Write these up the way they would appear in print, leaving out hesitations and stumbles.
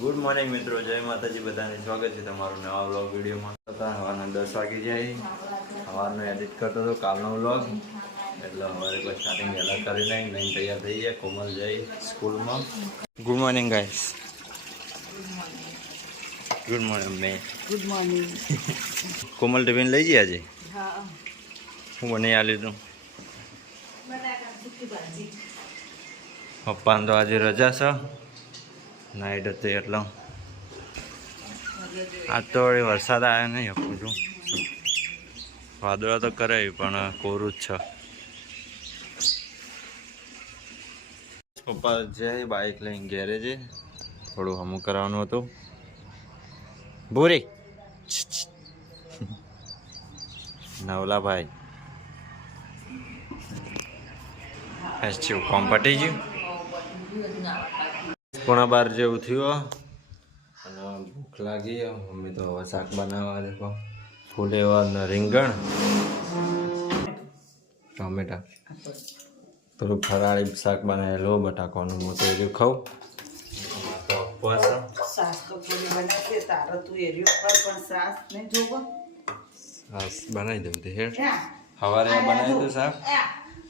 Good morning મિત્રો, જય માતાજી, બધાને સ્વાગત છે તમારું નવા વ્લોગ વિડીયોમાં. સવારના 10 વાગી જાય. સવારનો એડિટ કરતો હતો કાલનો વ્લોગ, એટલે સવારે કોઈ સ્ટાર્ટિંગ વહેલા કરી નહીં તૈયાર થઈ ગયા. કોમલ જઈ સ્કૂલમાં. Good morning guys. Good morning મેં. Good morning. કોમલ ટિફિન લઈ જઈએ આજે. હા, હું બની આલ્યું તું. બટાકા સુકી ભાજી. પપ્પાને તો આજે રજા છે, નાઈટ હતી એટલે. આજ તો વરસાદ આવ્યો નહીં આપું છું. વાદળા તો કરે પણ કોરું જ છે. પપ્પા જાય બાઇક લઈને ગેરેજે, થોડું હમું કરવાનું હતું. ભૂરી નવલાભાઈ ફેસ્ટિવ કોમ પટી ગયું. 12:15 જેવું થયું અને ભૂખ લાગી. મમ્મી તો હવે શાક બનાવવા દેખો, ફુલેવર ને રીંગણ ટમેટા, થોડું ફરાળી શાક બનાવેલું બટાકાનું. હું તો એર્યું ખાઉં. સાસ તો પૂરી બનાવી તારો તું એરિયો પર પણ સાસ નહીં જોવો. સાસ બનાવી દઉં તે હેડ. સવારે બનાવી દઉં શાક.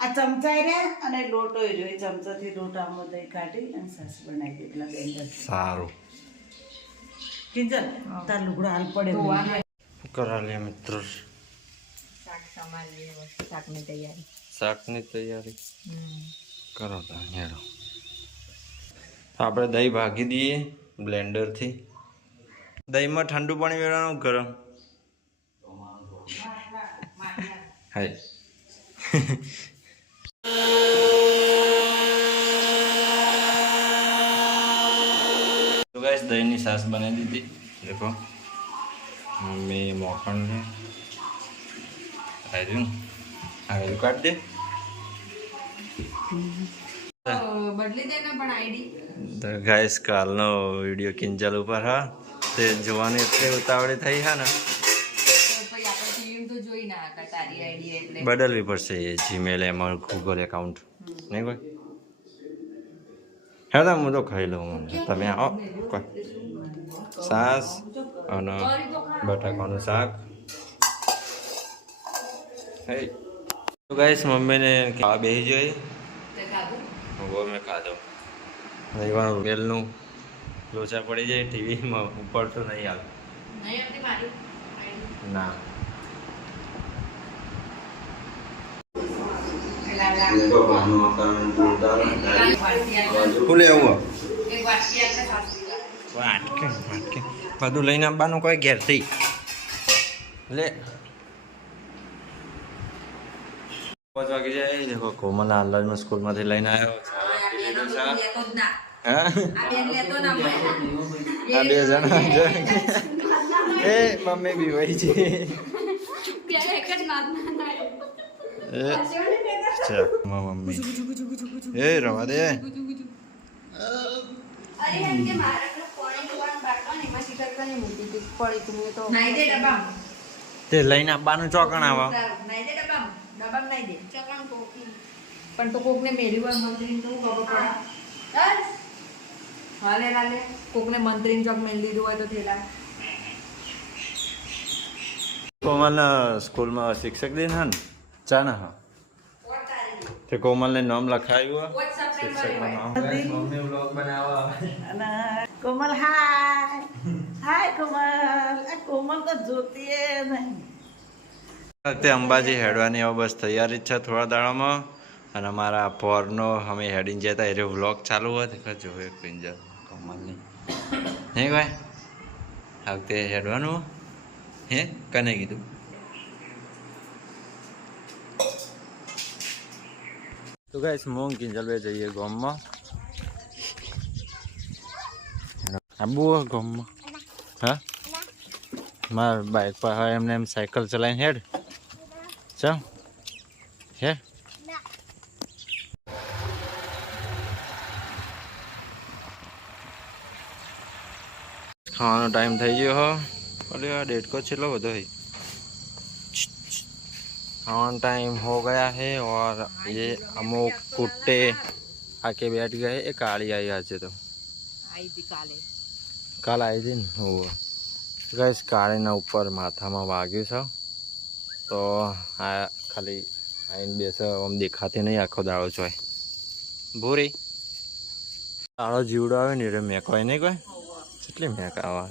આ ચમચા રે અને લોટો રહ્યો, એ ચમચાથી લોટ આમાં દહીં કાઢી અને સાસ બનાવી દે. એટલા બેંગલ સારું. કિંજલ તાર લુગડો હાલ પડે શું કરા લે મિત્રો? શાકની તૈયારી કરો તો હેડો. આપણે દહીં ભાગી દઈએ બ્લેન્ડરથી. દહીંમાં ઠંડુ પાણી વેળવાનું ગરમ. હાય તો ગાઈસ દહીંની છાશ બનાવી દીધી. દેખો મમ્મી મોખણ ને આવ્યું આવેલું કાઢી દે. બદલી દે ને પણ આઈડી. તો ગાઈસ કાલનો વિડીયો કિંજલ ઉપર હા, તે જોવાની એટલે ઉતાવળી થઈ હા ને, પછી આપણે ફિલ્મ તો જોઈ ના હતા તારી આઈડી એટલે બદલવી પડશે. એ જીમેલ એમાં ગૂગલ એકાઉન્ટ નહીં કોઈ. હા હું તો ખાઈ લઉં. તમે આવો. કોઈ છાશ અને બટાકાનું શાક. હે તો ગાઈસ મમ્મીને ખાવા બેસી જોઈએ. મેં ખાધો. એવાનું વેલનું લોચા પડી જાય ટીવીમાં ઉપર તો નહીં આવે. ના બધું લઈને આવવાનું કોઈ ઘેરથી લે. 5 વાગે જાય. દેખો કોમલ અંદાજમાં સ્કૂલમાંથી લઈને આવ્યો. આ 2 જણા એ મમ્મી બી વહી છે. મમ્મી એ રવા દે. તે લઈને આવવાનું ચોકણ આવા પણ તો કોકને મેળવી હોય મંત્રી તો ખબર પડે. હાલે હાલે કોકને મંત્રી ચોક મેળ લીધું હોય તો થેલા. કોમલ સ્કૂલમાં શિક્ષક દિન હા ને ચા ના હા તે કોમલને નામ લખાયું. શિક્ષકનું નામ મમ્મી વ્લોગ બનાવવા અને કોમલ હાય હાય કોમલ. આ કોમલ તો જોતી નહીં. વખતે અંબાજી હેડવાની હવે બસ તૈયારી જ છે થોડા દાડામાં. અને અમારા પોરનો અમે હેડીને જતા એ વ્લોગ ચાલુ હોય તો જોયું પિંજર કમાલની નહીં ભાઈ. આ વખતે હેડવાનું હે કને કીધું. તો ગાઈસ મોંગ કિંજલભાઈ જઈએ ગામમાં. આબુ ગામમાં હા માર બાઇક પર હવે એમને એમ સાયકલ ચલાવીને હેડ ચાલ હે. ખાવાનો ટાઈમ થઈ ગયો હો. અરે આ डेढ़ चलो બધો है. खाना टाइम हो गया है और ये अमोक कुत्ते आके बैठ गए. एक काली आई आज तो आई थी काले કાલ આવી હતી ને હું ગઈશ કાળીના ઉપર માથામાં વાગ્યું છે તો આ ખાલી આવીને બેસે આમ દેખાતી નહીં આખો દાડો ચોય ભૂરી દાડો જીવડો આવે ને એટલે મેં કોઈ નહીં કોઈ કેટલી મેં આવા